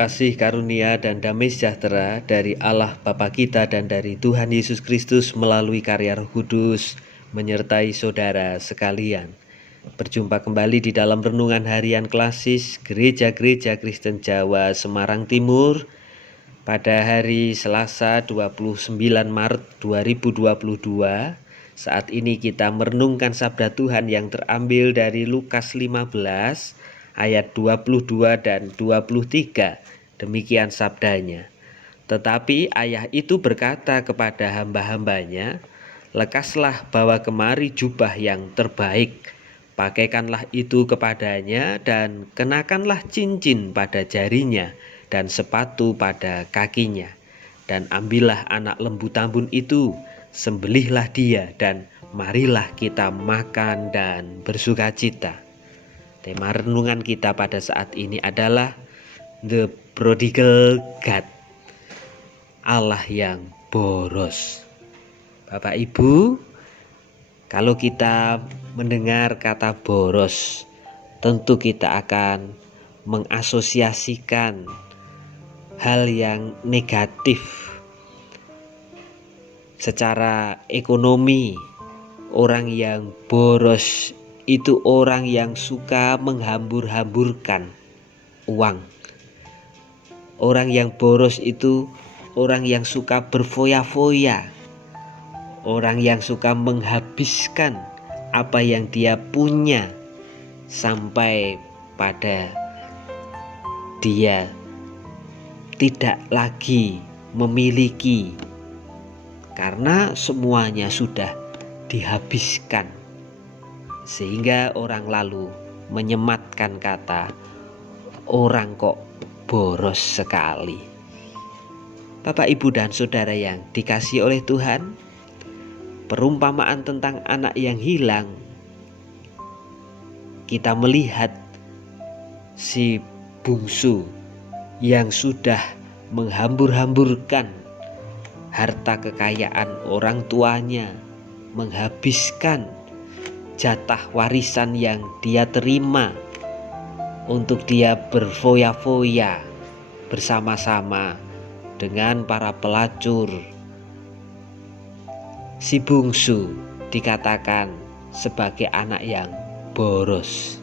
Kasih karunia dan damai sejahtera dari Allah Bapa kita dan dari Tuhan Yesus Kristus melalui karya Roh Kudus menyertai saudara sekalian. Berjumpa kembali di dalam renungan harian klasis Gereja-Gereja Kristen Jawa Semarang Timur pada hari Selasa 29 Maret 2022. Saat ini kita merenungkan sabda Tuhan yang terambil dari Lukas 15 ayat 22 dan 23. Demikian sabdanya. Tetapi ayah itu berkata kepada hamba-hambanya, lekaslah bawa kemari jubah yang terbaik, pakaikanlah itu kepadanya dan kenakanlah cincin pada jarinya dan sepatu pada kakinya. Dan ambillah anak lembu tambun itu, sembelihlah dia dan marilah kita makan dan bersukacita. Tema renungan kita pada saat ini adalah The Prodigal God, Allah yang boros. Bapak Ibu, kalau kita mendengar kata boros, tentu kita akan mengasosiasikan hal yang negatif. Secara ekonomi, orang yang boros itu orang yang suka menghambur-hamburkan uang. Orang yang boros itu orang yang suka berfoya-foya. Orang yang suka menghabiskan apa yang dia punya sampai pada dia tidak lagi memiliki karena semuanya sudah dihabiskan. Sehingga orang lalu menyematkan kata, orang kok boros sekali. Bapak, Ibu, dan saudara yang dikasihi oleh Tuhan, perumpamaan tentang anak yang hilang, kita melihat si bungsu yang sudah menghambur-hamburkan harta kekayaan orang tuanya, menghabiskan jatah warisan yang dia terima untuk dia berfoya-foya bersama-sama dengan para pelacur. Si bungsu dikatakan sebagai anak yang boros.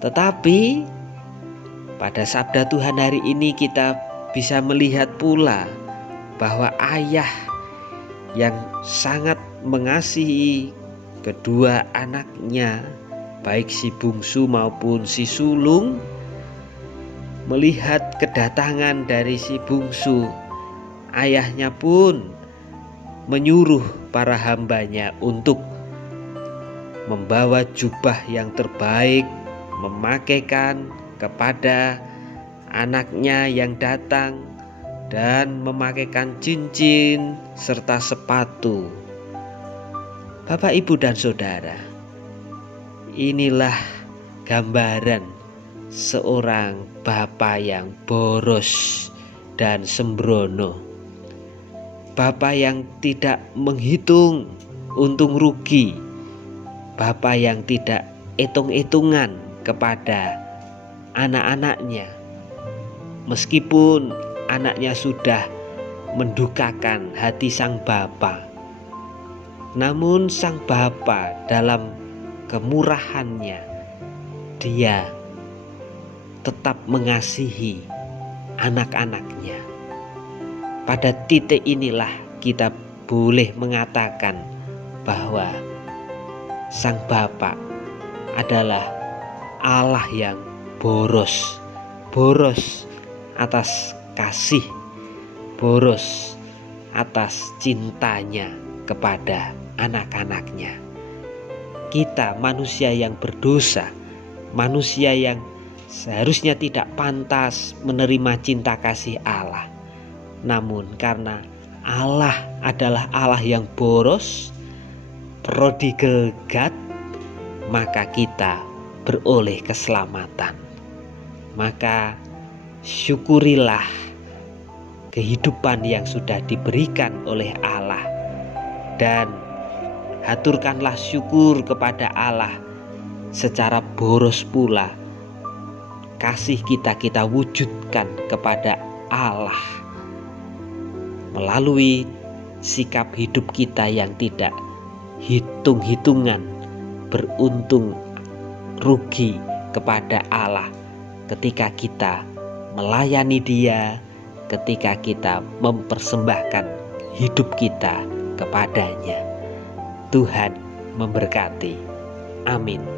Tetapi pada sabda Tuhan hari ini kita bisa melihat pula bahwa ayah yang sangat mengasihi kedua anaknya, baik si bungsu maupun si sulung, melihat kedatangan dari si bungsu, ayahnya pun menyuruh para hambanya untuk membawa jubah yang terbaik, memakaikan kepada anaknya yang datang, dan memakaikan cincin serta sepatu. Bapak, Ibu, dan saudara, inilah gambaran seorang bapa yang boros dan sembrono. Bapa yang tidak menghitung untung rugi. Bapa yang tidak hitung-hitungan kepada anak-anaknya. Meskipun anaknya sudah mendukakan hati sang bapa, namun sang bapa dalam kemurahannya, dia tetap mengasihi anak-anaknya. Pada titik inilah kita boleh mengatakan bahwa sang bapa adalah Allah yang boros. Boros atas kasih, boros atas cintanya kepada anak-anaknya. Kita manusia yang berdosa, manusia yang seharusnya tidak pantas menerima cinta kasih Allah. Namun karena Allah adalah Allah yang boros, prodigal God, maka kita beroleh keselamatan. Maka syukurilah kehidupan yang sudah diberikan oleh Allah, dan haturkanlah syukur kepada Allah secara boros pula kasih kita wujudkan kepada Allah melalui sikap hidup kita yang tidak hitung-hitungan, beruntung rugi kepada Allah ketika kita melayani Dia, ketika kita mempersembahkan hidup kita kepadanya. Tuhan memberkati. Amin.